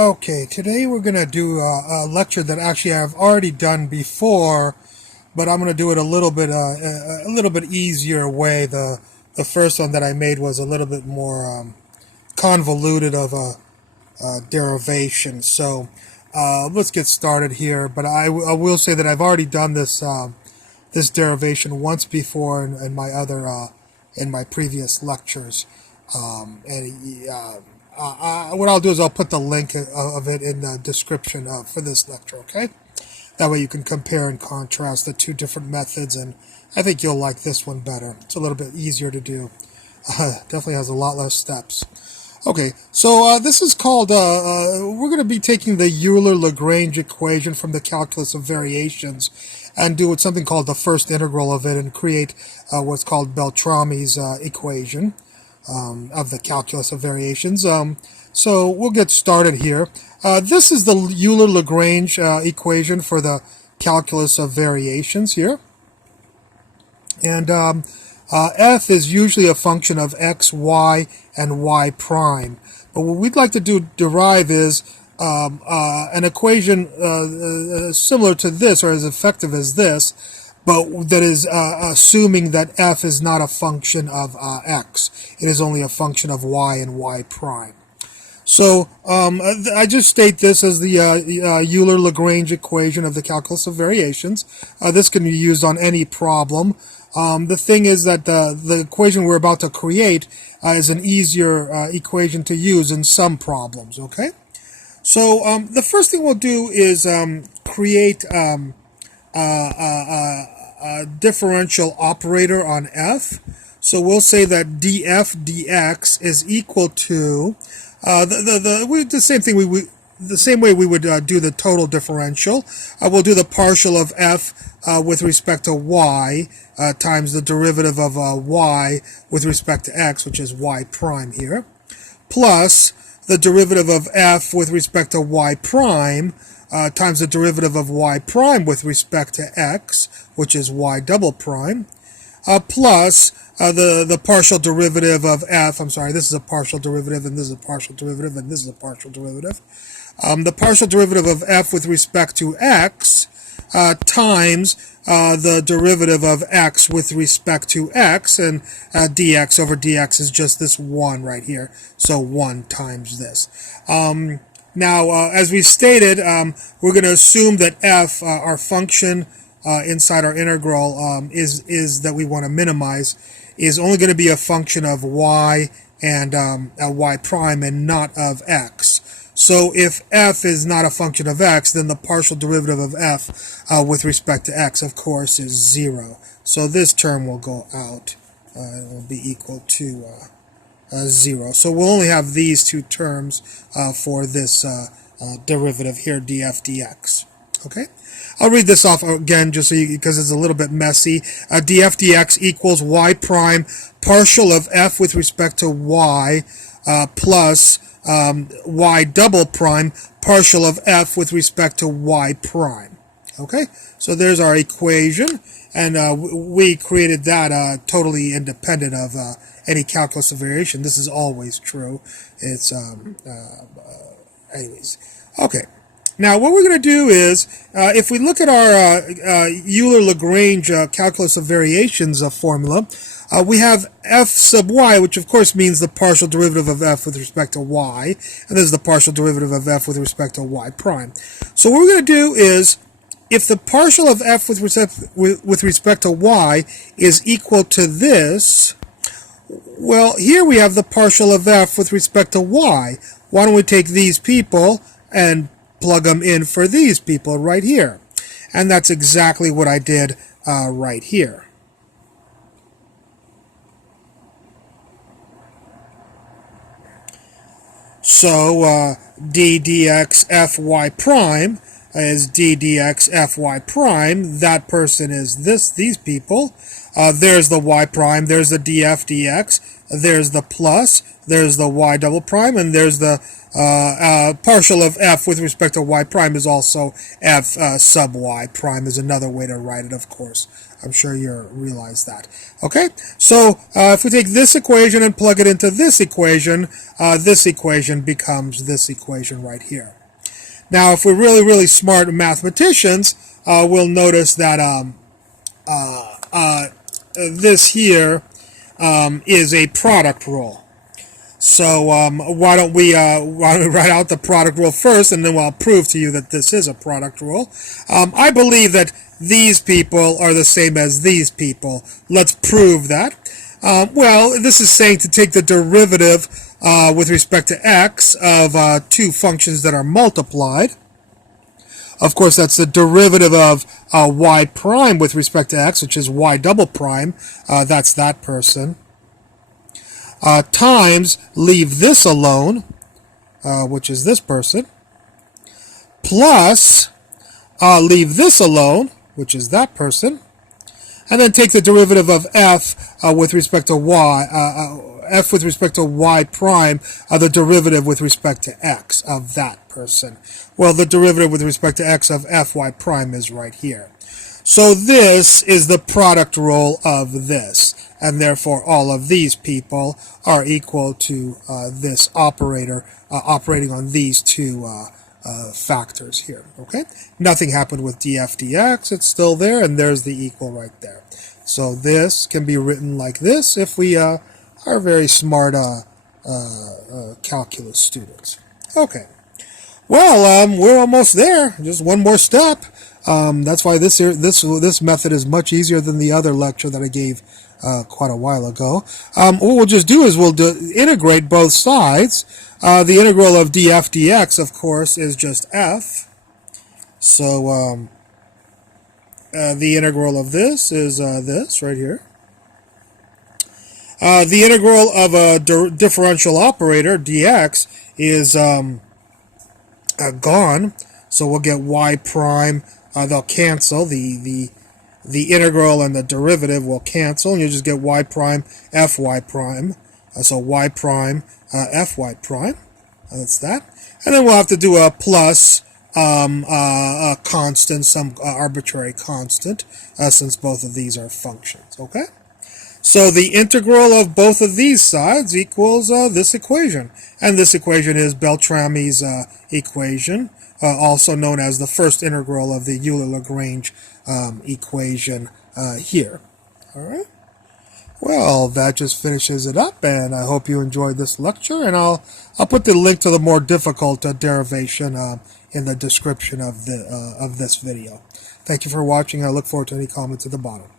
Okay, today we're going to do a lecture that actually I've already done before, but I'm going to do it a little bit easier way. The first one that I made was a little bit more convoluted of a derivation. So let's get started here. But I will say that I've already done this derivation once before in my other in my previous lectures, what I'll do is I'll put the link of it in the description for this lecture, okay? That way you can compare and contrast the two different methods, and I think you'll like this one better. It's a little bit easier to do. Definitely has a lot less steps. Okay, so this is called, we're going to be taking the Euler-Lagrange equation from the calculus of variations and do something called the first integral of it and create what's called Beltrami's equation of the calculus of variations. So we'll get started here. This is the Euler-Lagrange equation for the calculus of variations here. And f is usually a function of x, y, and y prime. But what we'd like to derive is an equation similar to this, or as effective as this, but that is assuming that f is not a function of x. It is only a function of y and y prime. So I just state this as the Euler-Lagrange equation of the calculus of variations. This can be used on any problem. The thing is that the equation we're about to create is an easier equation to use in some problems, okay? So the first thing we'll do is create a differential operator on f. So we'll say that df dx is equal to the same thing the same way we would do the total differential. We'll do the partial of f with respect to y times the derivative of y with respect to x, which is y prime here, plus the derivative of f with respect to y prime times the derivative of y prime with respect to x, which is y double prime, plus the partial derivative of f. I'm sorry, this is a partial derivative, and this is a partial derivative, and this is a partial derivative. The partial derivative of f with respect to x times the derivative of x with respect to x, and dx over dx is just this 1 right here, so 1 times this. Now, as we stated, we're going to assume that f, our function inside our integral, is that we want to minimize, is only going to be a function of y and y prime and not of x. So if f is not a function of x, then the partial derivative of f with respect to x, of course, is 0. So this term will go out. It will be equal to 0. So we'll only have these two terms for this derivative here, df dx. Okay? I'll read this off again just so because it's a little bit messy. Df dx equals y prime partial of f with respect to y plus y double prime partial of f with respect to y prime. Okay? So there's our equation, and we created that totally independent of any calculus of variation. This is always true. It's anyways. Okay. Now, what we're going to do is, if we look at our Euler-Lagrange calculus of variations formula, we have f sub y, which of course means the partial derivative of f with respect to y, and this is the partial derivative of f with respect to y prime. So what we're going to do is, if the partial of f with respect to y is equal to this, well, here we have the partial of f with respect to y. Why don't we take these people and plug them in for these people right here? And that's exactly what I did right here. So d dx fy prime is d dx fy prime. That person is these people. There's the y prime, there's the df dx, there's the plus, there's the y double prime, and there's the partial of f with respect to y prime is also f sub y prime is another way to write it, of course. I'm sure you realize that. Okay, so if we take this equation and plug it into this equation becomes this equation right here. Now, if we're really, really smart mathematicians, we'll notice that this here is a product rule. So why don't we write out the product rule first, and then I'll prove to you that this is a product rule. I believe that these people are the same as these people. Let's prove that. Well, this is saying to take the derivative with respect to x of two functions that are multiplied. Of course, that's the derivative of y prime with respect to x, which is y double prime. That's that person. Times, leave this alone, which is this person, plus leave this alone, which is that person, and then take the derivative of f with respect to y, f with respect to y prime, the derivative with respect to x of that person. Well, the derivative with respect to x of fy prime is right here. So this is the product rule of this, and therefore all of these people are equal to this operator operating on these two factors here. Okay, nothing happened with df dx, it's still there, and there's the equal right there. So this can be written like this if we are very smart calculus students. Okay, well, we're almost there. Just one more step. That's why this method is much easier than the other lecture that I gave quite a while ago. What we'll just do is we'll integrate both sides. The integral of df dx, of course, is just f. So the integral of this is this right here. The integral of a differential operator, dx, is gone. So we'll get y prime. They'll cancel. The integral and the derivative will cancel, and you just get y prime fy prime. So y prime fy prime. That's that. And then we'll have to do a plus a constant, some arbitrary constant, since both of these are functions. Okay? So the integral of both of these sides equals this equation. And this equation is Beltrami's equation, also known as the first integral of the Euler-Lagrange equation here. All right. Well, that just finishes it up, and I hope you enjoyed this lecture. And I'll put the link to the more difficult derivation in the description of this video. Thank you for watching. I look forward to any comments at the bottom.